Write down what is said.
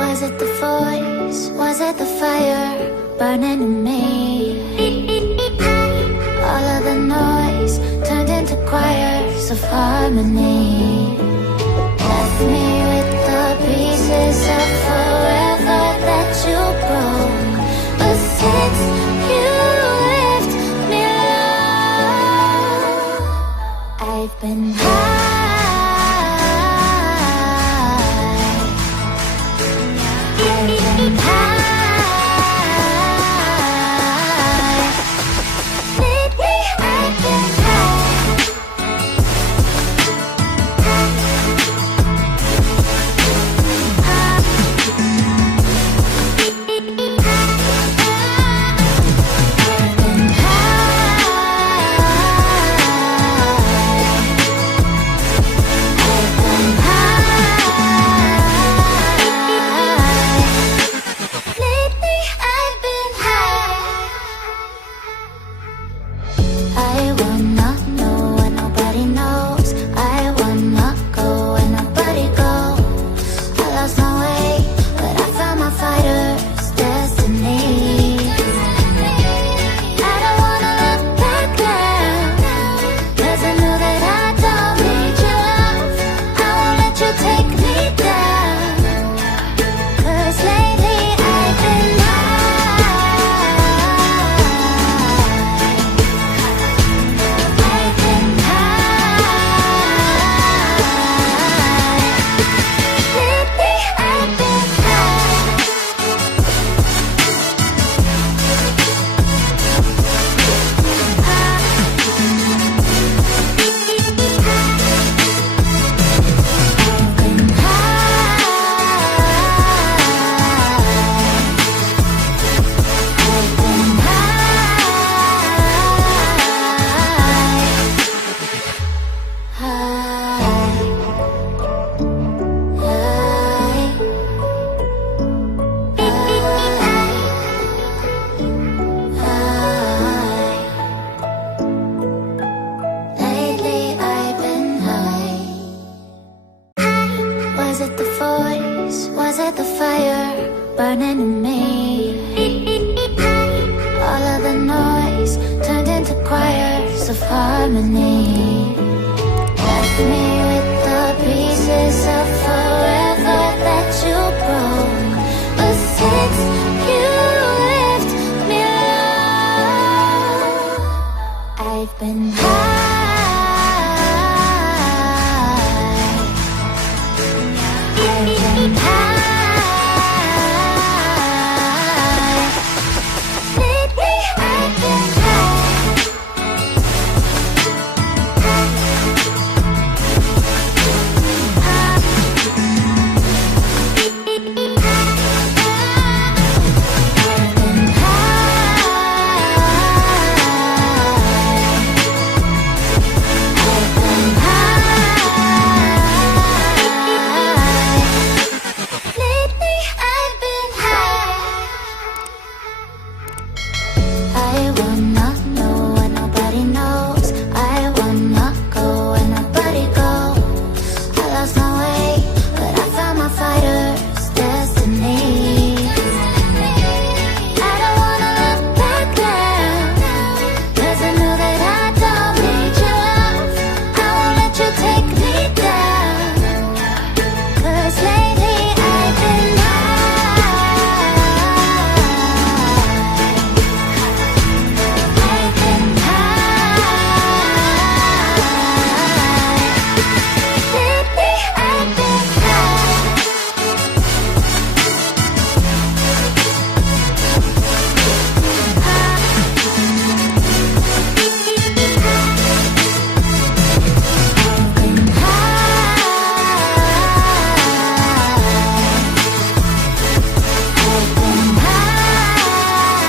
Was it the voice? Was it the fire burning in me? All of the noise turned into choirs of harmony. Left me with the pieces of forever that you broke. But since you left me low, I've been high. Was it the voice? Was it the fire burning in me? All of the noise turned into choirs of harmony. Left me with the pieces of forever that you broke. But since you left me low, I've been